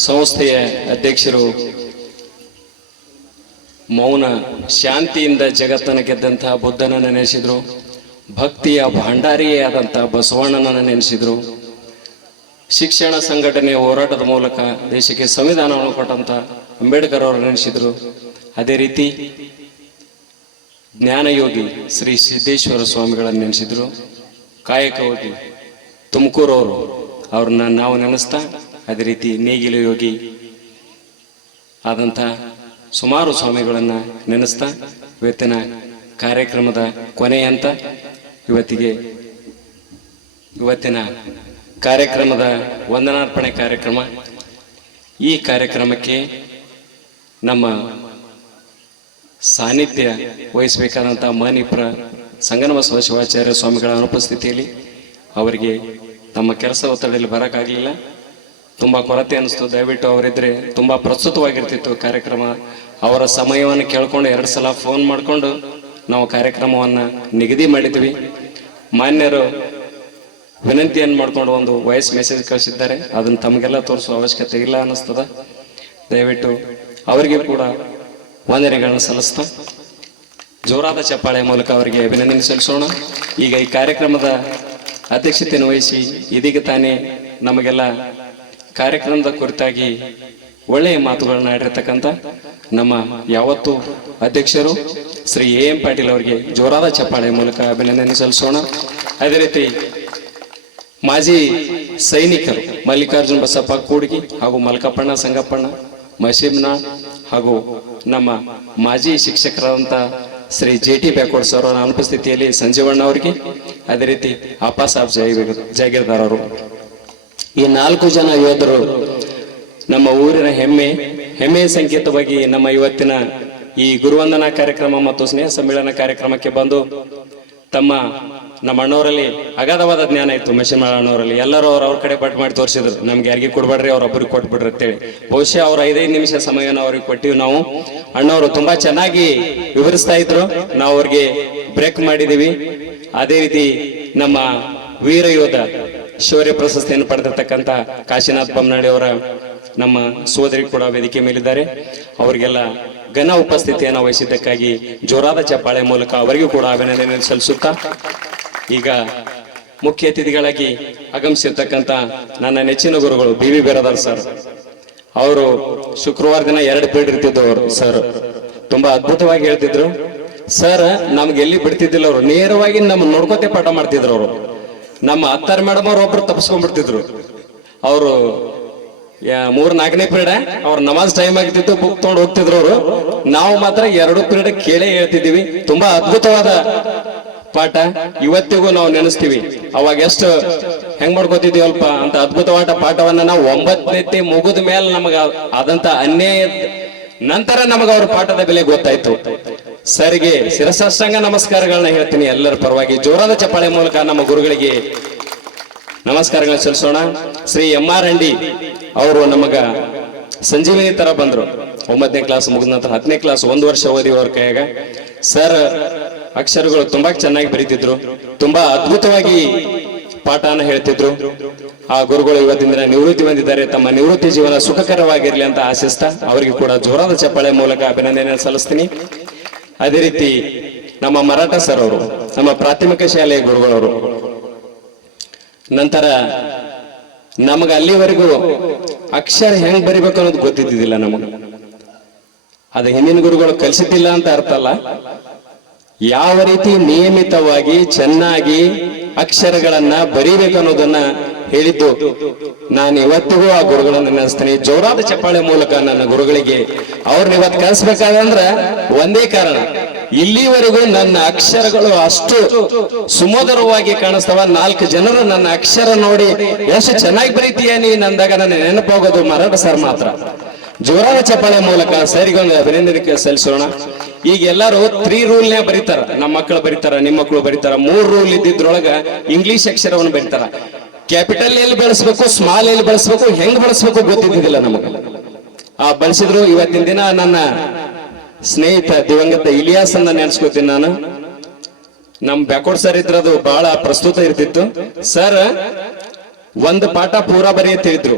ಸಂಸ್ಥೆಯ ಅಧ್ಯಕ್ಷರು ಮೌನ ಶಾಂತಿಯಿಂದ ಜಗತ್ತನ್ನು ಗೆದ್ದಂತಹ ಬುದ್ಧನನ್ನು ನೆನೆಸಿದ್ರು. ಭಕ್ತಿಯ ಭಂಡಾರಿಯೇ ಆದಂತಹ ಬಸವಣ್ಣನನ್ನು ನೆನೆಸಿದ್ರು. ಶಿಕ್ಷಣ ಸಂಘಟನೆ ಹೋರಾಟದ ಮೂಲಕ ದೇಶಕ್ಕೆ ಸಂವಿಧಾನವನ್ನು ಕೊಟ್ಟಂತ ಅಂಬೇಡ್ಕರ್ ಅವರು ನೆನೆಸಿದ್ರು. ಅದೇ ರೀತಿ ಜ್ಞಾನಯೋಗಿ ಶ್ರೀ ಸಿದ್ದೇಶ್ವರ ಸ್ವಾಮಿಗಳನ್ನು ನೆನೆಸಿದ್ರು. ಕಾಯಕಯೋಗಿ ತುಮಕೂರವರು ಅವ್ರನ್ನ ನಾವು ನೆನೆಸ್ತಾ, ಅದೇ ರೀತಿ ನೇಗಿಲು ಯೋಗಿ ಆದಂಥ ಸುಮಾರು ಸ್ವಾಮಿಗಳನ್ನು ನೆನೆಸ್ತಾ ಇವತ್ತಿನ ಕಾರ್ಯಕ್ರಮದ ಕೊನೆ ಅಂತ ಇವತ್ತಿನ ಕಾರ್ಯಕ್ರಮದ ವಂದನಾರ್ಪಣೆ ಕಾರ್ಯಕ್ರಮ. ಈ ಕಾರ್ಯಕ್ರಮಕ್ಕೆ ನಮ್ಮ ಸಾನ್ನಿಧ್ಯ ವಹಿಸಬೇಕಾದಂಥ ಮಾನ್ಯಪ್ರ ಸಂಗನಬಸವ ಶಿವಾಚಾರ್ಯ ಸ್ವಾಮಿಗಳ ಅನುಪಸ್ಥಿತಿಯಲ್ಲಿ ಅವರಿಗೆ ನಮ್ಮ ಕೆಲಸ ಒತ್ತಡದಲ್ಲಿ ಬರೋಕ್ಕಾಗಲಿಲ್ಲ. ತುಂಬ ಕೊರತೆ ಅನಿಸ್ತು. ದಯವಿಟ್ಟು ಅವರಿದ್ರೆ ತುಂಬ ಪ್ರಸ್ತುತವಾಗಿರ್ತಿತ್ತು ಕಾರ್ಯಕ್ರಮ. ಅವರ ಸಮಯವನ್ನು ಕೇಳ್ಕೊಂಡು 2 ಸಲ ಫೋನ್ ಮಾಡಿಕೊಂಡು ನಾವು ಕಾರ್ಯಕ್ರಮವನ್ನು ನಿಗದಿ ಮಾಡಿದ್ವಿ. ಮಾನ್ಯರು ವಿನಂತಿಯನ್ನು ಮಾಡಿಕೊಂಡು ಒಂದು ವಾಯ್ಸ್ ಮೆಸೇಜ್ ಕಳಿಸಿದ್ದಾರೆ. ಅದನ್ನು ತಮಗೆಲ್ಲ ತೋರಿಸುವ ಅವಶ್ಯಕತೆ ಇಲ್ಲ ಅನ್ನಿಸ್ತದ. ದಯವಿಟ್ಟು ಅವರಿಗೆ ಕೂಡ ವಂದನೆಗಳನ್ನು ಸಲ್ಲಿಸ್ತಾ ಜೋರಾದ ಚಪ್ಪಾಳೆ ಮೂಲಕ ಅವರಿಗೆ ಅಭಿನಂದನೆ ಸಲ್ಲಿಸೋಣ. ಈಗ ಈ ಕಾರ್ಯಕ್ರಮದ ಅಧ್ಯಕ್ಷತೆಯನ್ನು ವಹಿಸಿ ಇದೀಗ ತಾನೇ ನಮಗೆಲ್ಲ ಕಾರ್ಯಕ್ರಮದ ಕುರಿತಾಗಿ ಒಳ್ಳೆಯ ಮಾತುಗಳನ್ನ ಆಡಿರ್ತಕ್ಕಂಥ ನಮ್ಮ ಯಾವತ್ತು ಅಧ್ಯಕ್ಷರು ಶ್ರೀ ಎಂ ಪಾಟೀಲ್ ಅವರಿಗೆ ಜೋರಾದ ಚಪ್ಪಾಳೆ ಮೂಲಕ ಅಭಿನಂದನೆ ಸಲ್ಲಿಸೋಣ. ಅದೇ ರೀತಿ ಮಾಜಿ ಸೈನಿಕರು ಮಲ್ಲಿಕಾರ್ಜುನ್ ಬಸಪ್ಪ ಕೂಡ್ಗಿ ಹಾಗೂ ಮಲ್ಕಪ್ಪಣ್ಣ ಸಂಗಪ್ಪಣ್ಣ ಮಸೀಮ್ನ ಹಾಗೂ ನಮ್ಮ ಮಾಜಿ ಶಿಕ್ಷಕರಾದಂಥ ಶ್ರೀ JT ಬ್ಯಾಕ್ವರ್ಡ್ ಸರ್ ಅವರ ಅನುಪಸ್ಥಿತಿಯಲ್ಲಿ ಸಂಜೀವಣ್ಣ ಅವರಿಗೆ, ಅದೇ ರೀತಿ ಅಪ್ಪ ಸಾಬ್ ಜಾಗೀರ್ದಾರ್ ಅವರು, ಈ 4 ಜನ ಯೋಧರು ನಮ್ಮ ಊರಿನ ಹೆಮ್ಮೆಯ ಸಂಕೇತವಾಗಿ ನಮ್ಮ ಇವತ್ತಿನ ಈ ಗುರುವಂದನಾ ಕಾರ್ಯಕ್ರಮ ಮತ್ತು ಸ್ನೇಹ ಸಮ್ಮೇಳನ ಕಾರ್ಯಕ್ರಮಕ್ಕೆ ಬಂದು ನಮ್ಮ ಅಣ್ಣವರಲ್ಲಿ ಅಗಾಧವಾದ ಜ್ಞಾನ ಇತ್ತು. ಮಶಿಮಳ ಅಣ್ಣವರಲ್ಲಿ ಎಲ್ಲರೂ ಅವ್ರ ಕಡೆ ಪಟ್ಟು ಮಾಡಿ ತೋರಿಸಿದ್ರು. ನಮ್ಗೆ ಯಾರಿಗೆ ಕೊಡ್ಬೇಡ್ರಿ, ಅವ್ರೊಬ್ಬರಿಗೆ ಕೊಟ್ಬಿಡ್ರಿ ಅಂತೇಳಿ. ಬಹುಶಃ ಅವ್ರ 5 ನಿಮಿಷ ಸಮಯನ ಅವ್ರಿಗೆ ಕೊಟ್ಟಿವಿ ನಾವು. ಅಣ್ಣವರು ತುಂಬಾ ಚೆನ್ನಾಗಿ ವಿವರಿಸ್ತಾ ಇದ್ರು, ನಾವು ಅವ್ರಿಗೆ ಬ್ರೇಕ್ ಮಾಡಿದೀವಿ. ಅದೇ ರೀತಿ ನಮ್ಮ ವೀರ ಯೋಧ ಶೌರ್ಯ ಪ್ರಶಸ್ತಿಯನ್ನು ಪಡೆದಿರ್ತಕ್ಕಂಥ ಕಾಶಿನಾಥ್ ಬೊಮ್ಮನಹಳ್ಳಿ ಅವರ ನಮ್ಮ ಸೋದರಿ ಕೂಡ ವೇದಿಕೆ ಮೇಲಿದ್ದಾರೆ. ಅವರಿಗೆಲ್ಲ ಘನ ಉಪಸ್ಥಿತಿಯನ್ನು ವಹಿಸಿದ್ದಕ್ಕಾಗಿ ಜೋರಾದ ಚಪ್ಪಾಳೆ ಮೂಲಕ ಅವರಿಗೂ ಕೂಡ ಅಭಿನಂದನೆ ಸಲ್ಲಿಸುತ್ತಾ, ಈಗ ಮುಖ್ಯ ಅತಿಥಿಗಳಾಗಿ ಆಗಮಿಸಿರ್ತಕ್ಕಂಥ ನನ್ನ ನೆಚ್ಚಿನ ಗುರುಗಳು BV ಬಿರಾದಾರ್ ಸರ್ ಅವರು ಶುಕ್ರವಾರ ದಿನ 2 ಪೀರಿಯಡ್ ಇರ್ತಿದ್ರು. ಅವರು ಸರ್ ತುಂಬಾ ಅದ್ಭುತವಾಗಿ ಹೇಳ್ತಿದ್ರು. ಸರ್ ನಮ್ಗೆ ಎಲ್ಲಿ ಬಿಡ್ತಿದ್ದಿಲ್ಲ, ಅವರು ನೇರವಾಗಿ ನಮ್ಮ ನೋಡ್ಕೋತೆ ಪಾಠ ಮಾಡ್ತಿದ್ರು. ಅವರು ನಮ್ಮ ಅತ್ತಾರ ಮೇಡಮ್ ಅವ್ರು ಒಬ್ರು ತಪ್ಪಿಸ್ಕೊಂಡ್ಬಿಡ್ತಿದ್ರು. ಅವರು 3-4ನೇ ಪೀರಿಯಡ್ ಅವ್ರ ನಮಾಜ್ ಟೈಮ್ ಆಗ್ತಿತ್ತು, ಬುಕ್ ತಗೊಂಡು ಹೋಗ್ತಿದ್ರು. ಅವರು ನಾವು ಮಾತ್ರ 2 ಪೀರಿಯಡ್ ಕೇಳೇ ಹೇಳ್ತಿದ್ದೀವಿ. ತುಂಬಾ ಅದ್ಭುತವಾದ ಪಾಠ ಇವತ್ತಿಗೂ ನಾವು ನೆನೆಸ್ತೀವಿ. ಅವಾಗ ಎಷ್ಟು ಹೆಂಗ್ ಮಾಡ್ಕೋತಿದೀವಲ್ಪ ಅಂತ ಅದ್ಭುತವಾದ ಪಾಠವನ್ನ ನಾವು 9ನೇ ಮುಗಿದ ಮೇಲೆ ನಮಗ ಆದಂತ ಅನ್ಯಾಯ ನಂತರ ನಮಗ ಅವ್ರ ಪಾಠದ ಬೆಲೆ ಗೊತ್ತಾಯ್ತು. ಸರಿಗೆ ಶಿರಸಾಷ್ಟಾಂಗ ನಮಸ್ಕಾರಗಳನ್ನ ಹೇಳ್ತೀನಿ ಎಲ್ಲರ ಪರವಾಗಿ. ಜೋರಾದ ಚಪ್ಪಾಳೆ ಮೂಲಕ ನಮ್ಮ ಗುರುಗಳಿಗೆ ನಮಸ್ಕಾರಗಳನ್ನ ಸಲ್ಲಿಸೋಣ. ಶ್ರೀ MR ಅಂಡಿ ಅವರು ನಮಗ ಸಂಜೀವಿನಿ ತರ ಬಂದ್ರು. 9ನೇ ಕ್ಲಾಸ್ ಮುಗಿದ ನಂತರ 10ನೇ ಕ್ಲಾಸ್ 1 ವರ್ಷ ಓದಿ ಅವ್ರ ಕೈಯಾಗ. ಸರ್ ಅಕ್ಷರಗಳು ತುಂಬಾ ಚೆನ್ನಾಗಿ ಬರೀತಿದ್ರು, ತುಂಬಾ ಅದ್ಭುತವಾಗಿ ಪಾಠನ ಹೇಳ್ತಿದ್ರು. ಆ ಗುರುಗಳು ಇವತ್ತಿನ ದಿನ ನಿವೃತ್ತಿ ಹೊಂದಿದ್ದಾರೆ. ತಮ್ಮ ನಿವೃತ್ತಿ ಜೀವನ ಸುಖಕರವಾಗಿರ್ಲಿ ಅಂತ ಆಶಿಸ್ತಾ ಅವರಿಗೆ ಕೂಡ ಜೋರಾದ ಚಪ್ಪಾಳೆ ಮೂಲಕ ಅಭಿನಂದನೆ ಸಲ್ಲಿಸ್ತೀನಿ. ಅದೇ ರೀತಿ ನಮ್ಮ ಮರಾಠ ಸರ್ ಅವರು ನಮ್ಮ ಪ್ರಾಥಮಿಕ ಶಾಲೆಯ ಗುರುಗಳವರು. ನಂತರ ನಮಗ ಅಲ್ಲಿವರೆಗೂ ಅಕ್ಷರ ಹೆಂಗ್ ಬರಿಬೇಕು ಅನ್ನೋದು ಗೊತ್ತಿದ್ದಿಲ್ಲ ನಮಗ. ಅದು ಹಿಂದಿನ ಗುರುಗಳು ಕಲಿಸಿದ್ದಿಲ್ಲ ಅಂತ ಅರ್ಥ ಅಲ್ಲ, ಯಾವ ರೀತಿ ನಿಯಮಿತವಾಗಿ ಚೆನ್ನಾಗಿ ಅಕ್ಷರಗಳನ್ನ ಬರೀಬೇಕು ಅನ್ನೋದನ್ನ ಹೇಳಿದ್ದು ನಾನು ಇವತ್ತಿಗೂ ಆ ಗುರುಗಳನ್ನ ನೆನೆಸ್ತೀನಿ. ಜೋರಾದ ಚಪ್ಪಾಳೆ ಮೂಲಕ ನನ್ನ ಗುರುಗಳಿಗೆ ಅವ್ರನ್ನ ಇವತ್ತು ಕಲಿಸ್ಬೇಕಾದಂದ್ರ ಒಂದೇ ಕಾರಣ, ಇಲ್ಲಿವರೆಗೂ ನನ್ನ ಅಕ್ಷರಗಳು ಅಷ್ಟು ಸುಮಧುರವಾಗಿ ಕಾಣಿಸ್ತವ. 4 ಜನರು ನನ್ನ ಅಕ್ಷರ ನೋಡಿ ಎಷ್ಟು ಚೆನ್ನಾಗಿ ಬರೀತೀಯ ನೀ ನಂದಾಗ ನನ್ನ ನೆನಪಾಗೋದು ಮರಾಠ ಸರ್ ಮಾತ್ರ. ಜೋರಾದ ಚಪ್ಪಾಳೆ ಮೂಲಕ ಸರಿಗೆ ಒಂದು ಅಭಿನಂದನೆ ಸಲ್ಲಿಸೋಣ. ಈಗ ಎಲ್ಲರೂ 3 ರೂಲ್ನೇ ಬರೀತಾರ. ನಮ್ಮ ಮಕ್ಕಳು ಬರೀತಾರ, ನಿಮ್ಮ ಮಕ್ಕಳು ಬರೀತಾರ. 3 ರೂಲ್ ಇದ್ದಿದ್ರೊಳಗ ಇಂಗ್ಲಿಷ್ ಅಕ್ಷರವನ್ನು ಬರೀತಾರ. ಕ್ಯಾಪಿಟಲ್ ಎಲ್ಲಿ ಬಳಸಬೇಕು, ಸ್ಮಾಲ್ ಎಲ್ಲಿ ಬಳಸಬೇಕು, ಹೆಂಗ್ ಬಳಸಬೇಕು ಗೊತ್ತಿದ್ದಿಲ್ಲ ನಮಗ. ಆ ಬಳಸಿದ್ರು. ಇವತ್ತಿನ ದಿನ ನನ್ನ ಸ್ನೇಹಿತ ದಿವಂಗತ ಇಲಿಯಾಸ್ ಅನ್ನ ನೆನೆಸ್ಕೋತೀನಿ ನಾನು. ನಮ್ ಬ್ಯಾಕ್ವರ್ಡ್ ಸರ್ ಇದ್ರದು ಬಹಳ ಪ್ರಸ್ತುತ ಇರ್ತಿತ್ತು. ಸರ್ ಒಂದು ಪಾಠ ಪೂರ ಬರೆಯುತ್ತಿದ್ರು.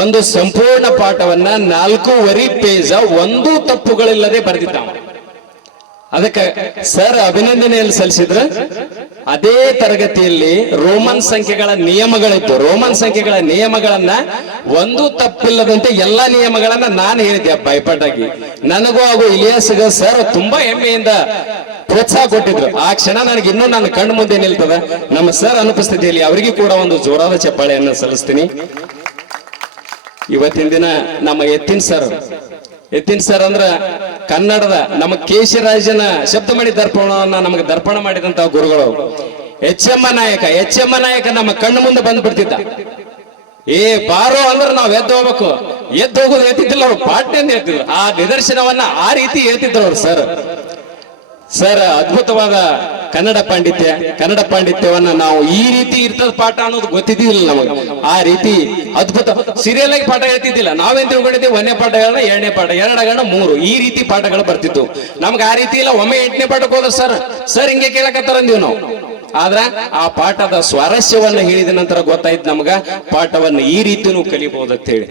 ಒಂದು ಸಂಪೂರ್ಣ ಪಾಠವನ್ನ 4.5 ಪೇಜ ಒಂದು ತಪ್ಪುಗಳಿಲ್ಲದೆ ಬರೆದಿದ್ದಾವ. ಅದಕ್ಕೆ ಸರ್ ಅಭಿನಂದನೆಯಲ್ಲಿ ಸಲ್ಲಿಸಿದ್ರ. ಅದೇ ತರಗತಿಯಲ್ಲಿ ರೋಮನ್ ಸಂಖ್ಯೆಗಳ ನಿಯಮಗಳಿದ್ದು, ರೋಮನ್ ಸಂಖ್ಯೆಗಳ ನಿಯಮಗಳನ್ನ ಒಂದು ತಪ್ಪಿಲ್ಲದಂತೆ ಎಲ್ಲಾ ನಿಯಮಗಳನ್ನ ನಾನು ಹೇಳಿದ್ದೆ ಭಯಪಟ್ಟಾಗಿ. ನನಗೂ ಹಾಗೂ ಇಲಿಯಾಸ್ಗ ಸರ್ ತುಂಬಾ ಹೆಮ್ಮೆಯಿಂದ ಪ್ರೋತ್ಸಾಹ ಕೊಟ್ಟಿದ್ರು. ಆ ಕ್ಷಣ ನನಗೆ ಇನ್ನೂ ನನ್ನ ಕಣ್ಣು ಮುಂದೆ ನಿಲ್ತದ. ನಮ್ಮ ಸರ್ ಅನುಪಸ್ಥಿತಿಯಲ್ಲಿ ಅವರಿಗೆ ಕೂಡ ಒಂದು ಜೋರಾದ ಚಪ್ಪಾಳೆಯನ್ನು ಸಲ್ಲಿಸ್ತೀನಿ. ಇವತ್ತಿನ ದಿನ ನಮ್ಮ ಎತ್ತಿನ ಸರ್ ಅಂದ್ರ ಕನ್ನಡದ ನಮ್ಮ ಕೇಶರಾಜನ ಶಬ್ದಮಣಿ ದರ್ಪಣವನ್ನ ನಮಗೆ ದರ್ಪಣ ಮಾಡಿದಂತ ಗುರುಗಳು. ಎಚ್ ಎಂ ನಾಯಕ ನಮ್ಮ ಕಣ್ಣು ಮುಂದೆ ಬಂದ್ಬಿಡ್ತಿದ್ದ. ಬಾರೋ ಅಂದ್ರೆ ನಾವ್ ಎದ್ದು ಹೋಗ್ಬೇಕು, ಎದ್ದು ಹೋಗೋದು ಹೇಳ್ತಿದ್ದಿಲ್ಲ, ಅವ್ರು ಪಾಠದಿಂದ ಹೇಳ್ತಿದ್ರು. ಆ ನಿದರ್ಶನವನ್ನ ಆ ರೀತಿ ಹೇಳ್ತಿದ್ರು ಅವ್ರು ಸರ್. ಅದ್ಭುತವಾದ ಕನ್ನಡ ಪಾಂಡಿತ್ಯವನ್ನ ನಾವು ಈ ರೀತಿ ಇರ್ತದ ಪಾಠ ಅನ್ನೋದು ಗೊತ್ತಿದ್ದಿಲ್ಲ ನಮಗೆ. ಆ ರೀತಿ ಅದ್ಭುತ ಸೀರಿಯಲ್ ಆಗಿ ಪಾಠ ಹೇಳ್ತಿದ್ದಿಲ್ಲ. ನಾವೇನ್ ತಿಳ್ಕೊಂಡಿದ್ದೀವಿ, 1ನೇ ಪಾಠ ಹೇಳ, 2ನೇ ಪಾಠ, 2 3 ಈ ರೀತಿ ಪಾಠಗಳು ಬರ್ತಿತ್ತು. ನಮ್ಗೆ ಆ ರೀತಿ ಇಲ್ಲ. ಒಮ್ಮೆ 8ನೇ ಪಾಠಕ್ಕೆ ಹೋದ್ರ ಸರ್ ಹಿಂಗೆ ಕೇಳಕತ್ತಾರ ಅಂದೀವಿ ನಾವು. ಆದ್ರ ಆ ಪಾಠದ ಸ್ವಾರಸ್ಯವನ್ನ ಹೇಳಿದ ನಂತರ ಗೊತ್ತಾಯ್ತು ನಮಗ ಪಾಠವನ್ನು ಈ ರೀತಿನೂ ಕಲಿಬಹುದಂತ ಹೇಳಿ.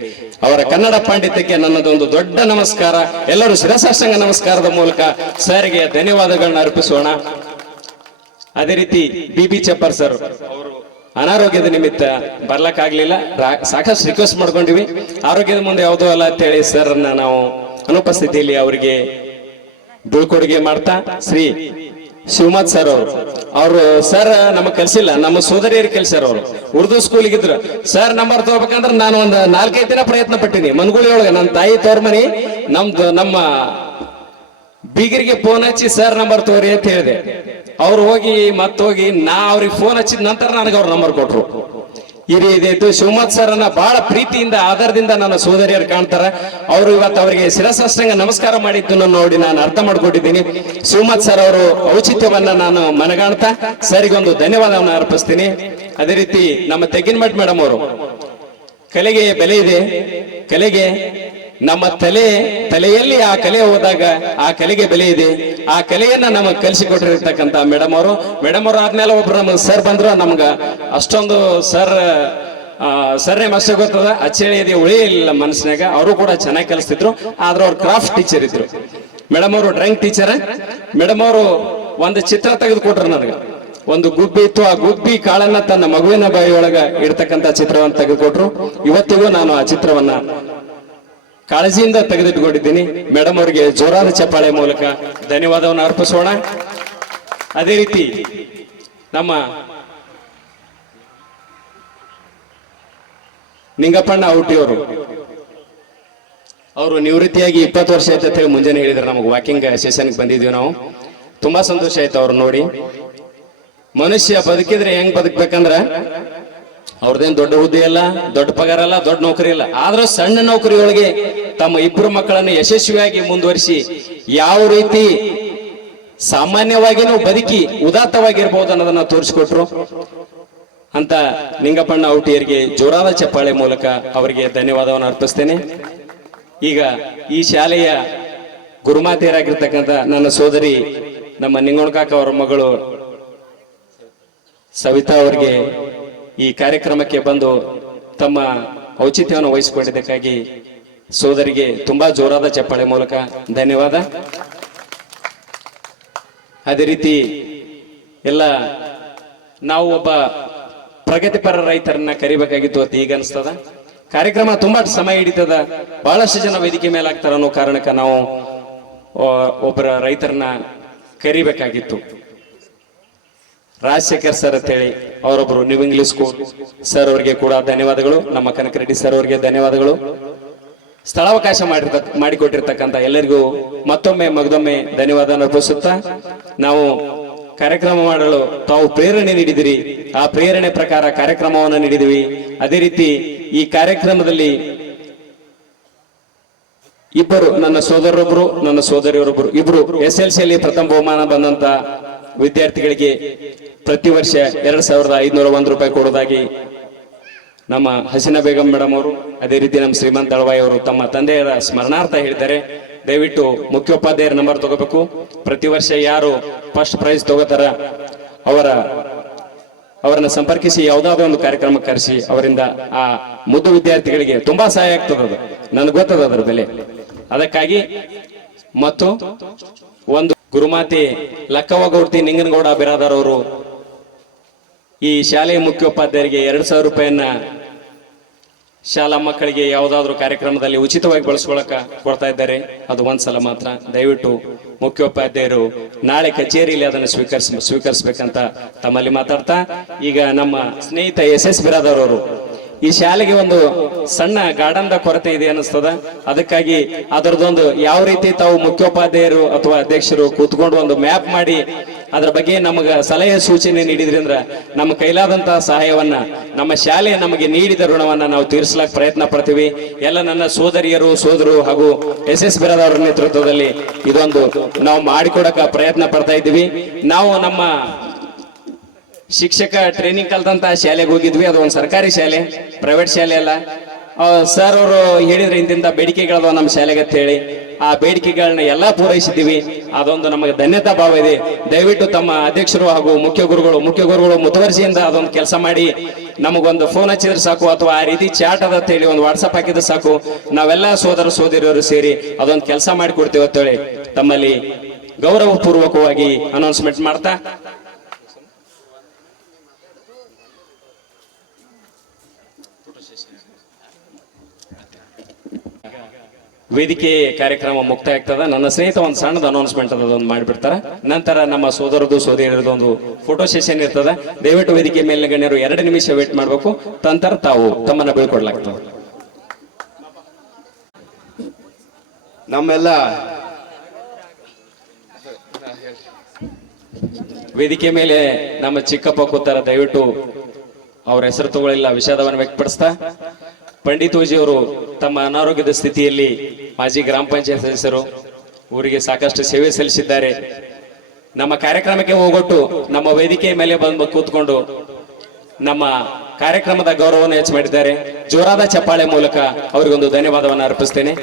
ಅವರ ಕನ್ನಡ ಪಾಂಡಿತ್ಯಕ್ಕೆ ನನ್ನದೊಂದು ದೊಡ್ಡ ನಮಸ್ಕಾರ. ಎಲ್ಲರೂ ಶಿರಸಾಷ್ಟಾಂಗ ನಮಸ್ಕಾರದ ಮೂಲಕ ಸರ್ಗೆ ಧನ್ಯವಾದಗಳನ್ನ ಅರ್ಪಿಸೋಣ. ಅದೇ ರೀತಿ ಬಿ ಚಪ್ಪರ್ ಸರ್ ಅವರು ಅನಾರೋಗ್ಯದ ನಿಮಿತ್ತ ಬರ್ಲಕ್ಕಾಗ್ಲಿಲ್ಲ. ಸಾಕಷ್ಟು ರಿಕ್ವೆಸ್ಟ್ ಮಾಡ್ಕೊಂಡಿವಿ. ಆರೋಗ್ಯದ ಮುಂದೆ ಯಾವುದೋ ಅಲ್ಲ ಅಂತ ಹೇಳಿ ಸರ್ ನಾವು ಅನುಪಸ್ಥಿತಿಯಲ್ಲಿ ಅವರಿಗೆ ಬೀಳ್ಕೊಡುಗೆ ಮಾಡ್ತಾ ಶ್ರೀ ಶಿವಮತ್ ಸರ್ ಅವರು ಸರ್ ನಮಗ್ ಕಲ್ಸಿಲ್ಲ, ನಮ್ಮ ಸೋದರಿಯರಿಗೆ ಕಲ್ಸ್ಯಾರ. ಅವರು ಉರ್ದು ಸ್ಕೂಲಿಗಿದ್ರು. ಸರ್ ನಂಬರ್ ತಗೋಬೇಕಂದ್ರೆ ನಾನು ಒಂದು 4-5 ದಿನ ಪ್ರಯತ್ನ ಪಟ್ಟಿನಿ. ಮನ್ಗುಳಿ ಒಳಗೆ ನನ್ನ ತಾಯಿ ತವ್ರ ಮನಿ ನಮ್ಮ ಬೀಗರಿಗೆ ಫೋನ್ ಹಚ್ಚಿ ಸರ್ ನಂಬರ್ ತಗೋರಿ ಅಂತ ಹೇಳಿದೆ. ಅವ್ರು ಹೋಗಿ ನಾ ಅವ್ರಿಗೆ ಫೋನ್ ಹಚ್ಚಿದ ನಂತರ ನನಗೆ ಅವ್ರ ನಂಬರ್ ಕೊಟ್ರು. ಈ ರೀತಿ ಶಿವಮತ್ ಸರ್ ಅನ್ನ ಬಹಳ ಪ್ರೀತಿಯಿಂದ ಆಧಾರದಿಂದ ನನ್ನ ಸೋದರಿಯರು ಕಾಣ್ತಾರ. ಅವರು ಇವತ್ತು ಅವರಿಗೆ ಶಿರಸಾಷ್ಟಾಂಗ ನಮಸ್ಕಾರ ಮಾಡಿದ್ದು ನೋಡಿ ನಾನು ಅರ್ಥ ಮಾಡ್ಕೊಂಡಿದ್ದೀನಿ. ಶಿವಮತ್ ಸರ್ ಅವರು ಔಚಿತ್ಯವನ್ನ ನಾನು ಮನಗಾಣ್ತಾ ಸರಿಗೊಂದು ಧನ್ಯವಾದವನ್ನು ಅರ್ಪಿಸ್ತೀನಿ. ಅದೇ ರೀತಿ ನಮ್ಮ ತೆಗ್ಗಿನಮಠ್ ಮೇಡಮ್ ಅವರು, ಕಲೆಗೆ ಬೆಲೆ ಇದೆ. ಕಲೆಗೆ ನಮ್ಮ ತಲೆಯಲ್ಲಿ ಆ ಕಲೆ ಹೋದಾಗ ಆ ಕಲೆಗೆ ಬೆಲೆ ಇದೆ. ಆ ಕಲೆಯನ್ನ ನಮಗೆ ಕಲಿಸಿಕೊಟ್ಟಿರ್ತಕ್ಕಂಥ ಮೇಡಮ್ ಅವರು ಆದ್ಮೇಲೆ ಒಬ್ರು ನಮಗೆ ಸರ್ ಬಂದ್ರು. ನಮ್ಗ ಅಷ್ಟೊಂದು ಸರ್ನೇ ಅಷ್ಟೇ ಗೊತ್ತದ, ಅಚ್ಚೇಳಿ ಇದೆ ಉಳಿಯಿಲ್ಲ ಮನಸ್ಸಿನಾಗ. ಅವರು ಕೂಡ ಚೆನ್ನಾಗಿ ಕಲಿಸ್ತಿದ್ರು. ಆದ್ರೆ ಅವ್ರು ಕ್ರಾಫ್ಟ್ ಟೀಚರ್ ಇದ್ರು. ಮೇಡಮ್ ಅವರು ಡ್ರಾಯಿಂಗ್ ಟೀಚರ್. ಮೇಡಮ್ ಅವರು ಒಂದು ಚಿತ್ರ ತೆಗೆದುಕೊಟ್ರು ನನಗೆ. ಒಂದು ಗುಬ್ಬಿ ಇತ್ತು. ಆ ಗುಬ್ಬಿ ಕಾಳನ್ನ ತನ್ನ ಮಗುವಿನ ಬಾಯಿಯೊಳಗ ಇಡ್ತಕ್ಕಂಥ ಚಿತ್ರವನ್ನು ತೆಗೆದುಕೊಟ್ರು. ಇವತ್ತಿಗೂ ನಾನು ಆ ಚಿತ್ರವನ್ನ ಕಾಳಜಿಯಿಂದ ತೆಗೆದಿಟ್ಟುಕೊಂಡಿದ್ದೀನಿ. ಮೇಡಮ್ ಅವರಿಗೆ ಜೋರಾದ ಚಪ್ಪಾಳೆ ಮೂಲಕ ಧನ್ಯವಾದವನ್ನು ಅರ್ಪಿಸೋಣ. ಅದೇ ರೀತಿ ನಮ್ಮ ನಿಂಗಪ್ಪಣ್ಣ ಔಟಿಯವರು, ಅವರು ನಿವೃತ್ತಿಯಾಗಿ 20 ವರ್ಷ ಆಯ್ತು ಅಂತ ಹೇಳಿ ಮುಂಜಾನೆ ಹೇಳಿದ್ರು. ನಮಗೆ ವಾಕಿಂಗ್ ಸೆಷನ್ಗೆ ಬಂದಿದ್ವಿ ನಾವು. ತುಂಬಾ ಸಂತೋಷ ಆಯ್ತು ಅವ್ರು ನೋಡಿ. ಮನುಷ್ಯ ಬದುಕಿದ್ರೆ ಹೆಂಗ್ ಬದುಕ್ಬೇಕಂದ್ರ ಅವ್ರದ್ದೇನ್ ದೊಡ್ಡ ಹುದ್ದೆ ಅಲ್ಲ, ದೊಡ್ಡ ಪಗಾರ ಅಲ್ಲ, ದೊಡ್ಡ ನೌಕರಿ ಇಲ್ಲ. ಆದ್ರೂ ಸಣ್ಣ ನೌಕರಿಯೊಳಗೆ ತಮ್ಮ 2 ಮಕ್ಕಳನ್ನು ಯಶಸ್ವಿಯಾಗಿ ಮುಂದುವರಿಸಿ ಯಾವ ರೀತಿ ಸಾಮಾನ್ಯವಾಗಿನೂ ಬದುಕಿ ಉದಾತ್ತವಾಗಿರ್ಬಹುದು ಅನ್ನೋದನ್ನ ತೋರಿಸಿಕೊಟ್ರು ಅಂತ ನಿಂಗಪ್ಪಣ್ಣ ಔಟಿಯರಿಗೆ ಜೋರಾದ ಚಪ್ಪಾಳೆ ಮೂಲಕ ಅವರಿಗೆ ಧನ್ಯವಾದವನ್ನು ಅರ್ಪಿಸ್ತೇನೆ. ಈಗ ಈ ಶಾಲೆಯ ಗುರುಮಾತೆಯರಾಗಿರ್ತಕ್ಕಂಥ ನನ್ನ ಸೋದರಿ ನಮ್ಮ ನಿಂಗೋಣಕಾಕ ಅವರ ಮಗಳು ಸವಿತಾ ಅವರಿಗೆ ಈ ಕಾರ್ಯಕ್ರಮಕ್ಕೆ ಬಂದು ತಮ್ಮ ಔಚಿತ್ಯವನ್ನು ವಹಿಸಿಕೊಂಡಿದ್ದಕ್ಕಾಗಿ ಸೋದರಿಗೆ ತುಂಬಾ ಜೋರಾದ ಚಪ್ಪಾಳೆ ಮೂಲಕ ಧನ್ಯವಾದ. ಅದೇ ರೀತಿ ಎಲ್ಲ ನಾವು ಒಬ್ಬ ಪ್ರಗತಿಪರ ರೈತರನ್ನ ಕರಿಬೇಕಾಗಿತ್ತು ಅಂತ ಈಗ ಅನಿಸ್ತದ. ಕಾರ್ಯಕ್ರಮ ತುಂಬಾ ಸಮಯ ಹಿಡಿತದ, ಬಹಳಷ್ಟು ಜನ ವೇದಿಕೆ ಮೇಲೆ ಆಗ್ತಾರ ಅನ್ನೋ ಕಾರಣಕ್ಕೆ ನಾವು ಒಬ್ಬರ ರೈತರನ್ನ ಕರಿಬೇಕಾಗಿತ್ತು. ರಾಜಶೇಖರ್ ಸರ್ ಅಂತ ಹೇಳಿ ಅವರೊಬ್ರು ನ್ಯೂ ಇಂಗ್ಲಿಷ್ ಸ್ಕೂಲ್ ಸರ್ ಅವರಿಗೆ ಕೂಡ ಧನ್ಯವಾದಗಳು. ನಮ್ಮ ಕನಕರೆಡ್ಡಿ ಸರ್ ಅವರಿಗೆ ಧನ್ಯವಾದಗಳು. ಸ್ಥಳಾವಕಾಶ ಮಾಡಿಕೊಟ್ಟಿರ್ತಕ್ಕಂಥ ಎಲ್ಲರಿಗೂ ಮಗದೊಮ್ಮೆ ಧನ್ಯವಾದ ಅರ್ಪಿಸುತ್ತಾ ನಾವು ಕಾರ್ಯಕ್ರಮ ಮಾಡಲು ತಾವು ಪ್ರೇರಣೆ ನೀಡಿದಿರಿ. ಆ ಪ್ರೇರಣೆ ಪ್ರಕಾರ ಕಾರ್ಯಕ್ರಮವನ್ನು ನೀಡಿದಿವಿ. ಅದೇ ರೀತಿ ಈ ಕಾರ್ಯಕ್ರಮದಲ್ಲಿ ಇಬ್ಬರು ನನ್ನ ಸೋದರರೊಬ್ಬರು, ನನ್ನ ಸೋದರಿಯರೊಬ್ಬರು, ಇಬ್ರು SLC ಅಲ್ಲಿ ಪ್ರಥಮ ಬಹುಮಾನ ಬಂದಂತ ವಿದ್ಯಾರ್ಥಿಗಳಿಗೆ ಪ್ರತಿ ವರ್ಷ 2501 ರೂಪಾಯಿ ಕೊಡೋದಾಗಿ ನಮ್ಮ ಹಸೀನಾ ಬೇಗಂ ಮೇಡಮ್ ಅವರು, ಅದೇ ರೀತಿ ನಮ್ಮ ಶ್ರೀಮಂತ ದಳವಾಯಿ ಅವರು ತಮ್ಮ ತಂದೆಯರ ಸ್ಮರಣಾರ್ಥ ಹೇಳಿದ್ದಾರೆ. ದಯವಿಟ್ಟು ಮುಖ್ಯೋಪಾಧ್ಯಾಯರ ನಂಬರ್ ತಗೋಬೇಕು. ಪ್ರತಿ ವರ್ಷ ಯಾರು ಫಸ್ಟ್ ಪ್ರೈಸ್ ತಗೋತಾರ ಅವರನ್ನ ಸಂಪರ್ಕಿಸಿ ಯಾವುದಾದ್ರೂ ಒಂದು ಕಾರ್ಯಕ್ರಮ ಕರೆಸಿ ಅವರಿಂದ ಆ ಮುದ್ದು ವಿದ್ಯಾರ್ಥಿಗಳಿಗೆ ತುಂಬಾ ಸಹಾಯ ಆಗ್ತದ. ಅದು ನನಗೆ ಗೊತ್ತದ ಅದರ ಬೆಲೆ. ಅದಕ್ಕಾಗಿ ಮತ್ತು ಒಂದು ಗುರುಮಾತೆ ಲಕ್ಕವ್ವ ನಿಂಗನಗೌಡ ಬಿರಾದಾರ್ ಅವರು ಈ ಶಾಲೆಯ ಮುಖ್ಯೋಪಾಧ್ಯಾಯರಿಗೆ 2,000 ರೂಪಾಯಿಯನ್ನ ಶಾಲಾ ಮಕ್ಕಳಿಗೆ ಯಾವುದಾದ್ರೂ ಕಾರ್ಯಕ್ರಮದಲ್ಲಿ ಉಚಿತವಾಗಿ ಬಳಸ್ಕೊಳಕ ಕೊಡ್ತಾ ಇದ್ದಾರೆ. ಅದು ಒಂದ್ಸಲ ಮಾತ್ರ. ದಯವಿಟ್ಟು ಮುಖ್ಯೋಪಾಧ್ಯಾಯರು ನಾಳೆ ಕಚೇರಿಯಲ್ಲಿ ಅದನ್ನು ಸ್ವೀಕರಿಸಬೇಕಂತ ತಮ್ಮಲ್ಲಿ ಮಾತಾಡ್ತಾ, ಈಗ ನಮ್ಮ ಸ್ನೇಹಿತ SS ಬಿರಾದಾರ್ ಅವರು ಈ ಶಾಲೆಗೆ ಒಂದು ಸಣ್ಣ ಗಾರ್ಡನ್ ದ ಕೊರತೆ ಇದೆ ಅನಿಸ್ತದ. ಅದಕ್ಕಾಗಿ ಅದರದೊಂದು ಯಾವ ರೀತಿ ತಾವು ಮುಖ್ಯೋಪಾಧ್ಯಾಯರು ಅಥವಾ ಅಧ್ಯಕ್ಷರು ಕೂತ್ಕೊಂಡು ಒಂದು ಮ್ಯಾಪ್ ಮಾಡಿ ಅದರ ಬಗ್ಗೆ ನಮಗ ಸಲಹೆ ಸೂಚನೆ ನೀಡಿದ್ರಿಂದ ನಮ್ಮ ಕೈಲಾದಂತಹ ಸಹಾಯವನ್ನ ನಮ್ಮ ಶಾಲೆ ನಮಗೆ ನೀಡಿದ ಋಣವನ್ನ ನಾವು ತೀರಿಸಲಕ್ಕೆ ಪ್ರಯತ್ನ ಪಡ್ತೀವಿ. ಎಲ್ಲ ನನ್ನ ಸೋದರಿಯರು ಸೋದರು ಹಾಗೂ SS ಬಿರಾದಾರ್ ಅವರ ನೇತೃತ್ವದಲ್ಲಿ ಇದೊಂದು ನಾವು ಮಾಡಿಕೊಡಕ ಪ್ರಯತ್ನ ಪಡ್ತಾ ಇದ್ದೀವಿ. ನಾವು ನಮ್ಮ ಶಿಕ್ಷಕ ಟ್ರೈನಿಂಗ್ ಕಲ್ತಂತ ಶಾಲೆಗೆ ಹೋಗಿದ್ವಿ. ಅದು ಒಂದು ಸರ್ಕಾರಿ ಶಾಲೆ, ಪ್ರೈವೇಟ್ ಶಾಲೆ ಅಲ್ಲ. ಸರ್ ಅವರು ಹೇಳಿದ್ರೆ ಇಂತಿಂತ ಬೇಡಿಕೆಗಳವ ನಮ್ಮ ಶಾಲೆಗೆ ಅಂತ ಹೇಳಿ ಆ ಬೇಡಿಕೆಗಳನ್ನ ಎಲ್ಲಾ ಪೂರೈಸಿದ್ದೀವಿ. ಅದೊಂದು ನಮಗೆ ಧನ್ಯತಾ ಭಾವ ಇದೆ. ದಯವಿಟ್ಟು ತಮ್ಮ ಅಧ್ಯಕ್ಷರು ಹಾಗೂ ಮುಖ್ಯ ಗುರುಗಳು ಮುತುವರ್ಜಿಯಿಂದ ಅದೊಂದು ಕೆಲಸ ಮಾಡಿ ನಮಗೊಂದು ಫೋನ್ ಹಚ್ಚಿದ್ರೆ ಸಾಕು, ಅಥವಾ ಆ ರೀತಿ ಚಾಟ್ ಅದ ಅಂತ ಹೇಳಿ ಒಂದು ವಾಟ್ಸಪ್ ಹಾಕಿದ್ರೆ ಸಾಕು, ನಾವೆಲ್ಲ ಸೋದರ ಸೋದರಿಯರು ಸೇರಿ ಅದೊಂದು ಕೆಲಸ ಮಾಡಿಕೊಡ್ತೇವೆ ಅಂತೇಳಿ ತಮ್ಮಲ್ಲಿ ಗೌರವ ಪೂರ್ವಕವಾಗಿ ಅನೌನ್ಸ್ಮೆಂಟ್ ಮಾಡ್ತಾ, ವೇದಿಕೆ ಕಾರ್ಯಕ್ರಮ ಮುಕ್ತಾಯ ಆಗ್ತದ. ನನ್ನ ಸ್ನೇಹಿತ ಒಂದು ಸಣ್ಣದ ಅನೌನ್ಸ್ಮೆಂಟ್ ಅದೊಂದು ಮಾಡಿಬಿಡ್ತಾರ. ನಂತರ ನಮ್ಮ ಸೋದರದು ಸೋದರಿಯರದು ಒಂದು ಫೋಟೋ ಸೆಷನ್ ಇರ್ತದ. ದಯವಿಟ್ಟು ವೇದಿಕೆ ಮೇಲಿನ ಗಣ್ಯರು 2 ನಿಮಿಷ ವೇಟ್ ಮಾಡಬೇಕು. ನಂತರ ತಾವು ತಮ್ಮನ್ನ ಬೀಳ್ಕೊಡ್ಲಾಗ್ತದೆ. ನಮ್ಮೆಲ್ಲ ವೇದಿಕೆ ಮೇಲೆ ನಮ್ಮ ಚಿಕ್ಕಪ್ಪ ಕೂತಾರ. ದಯವಿಟ್ಟು ಅವ್ರ ಹೆಸರು ತಗೊಳ್ಳಿಲ್ಲ, ವಿಷಾದವನ್ನು ವ್ಯಕ್ತಪಡಿಸ್ತಾ, ಪಂಡಿತೋಜಿ ಅವರು ತಮ್ಮ ಅನಾರೋಗ್ಯದ ಸ್ಥಿತಿಯಲ್ಲಿ ಮಾಜಿ ಗ್ರಾಮ ಪಂಚಾಯತ್ ಸದಸ್ಯರು, ಊರಿಗೆ ಸಾಕಷ್ಟು ಸೇವೆ ಸಲ್ಲಿಸಿದ್ದಾರೆ. ನಮ್ಮ ಕಾರ್ಯಕ್ರಮಕ್ಕೆ ಹೋಗೊಟ್ಟು ನಮ್ಮ ವೇದಿಕೆಯ ಮೇಲೆ ಬಂದು ಕೂತ್ಕೊಂಡು ನಮ್ಮ ಕಾರ್ಯಕ್ರಮದ ಗೌರವವನ್ನು ಹೆಚ್ಚು ಮಾಡಿದ್ದಾರೆ. ಜೋರಾದ ಚಪ್ಪಾಳೆ ಮೂಲಕ ಅವರಿಗೊಂದು ಧನ್ಯವಾದವನ್ನು ಅರ್ಪಿಸ್ತೇನೆ.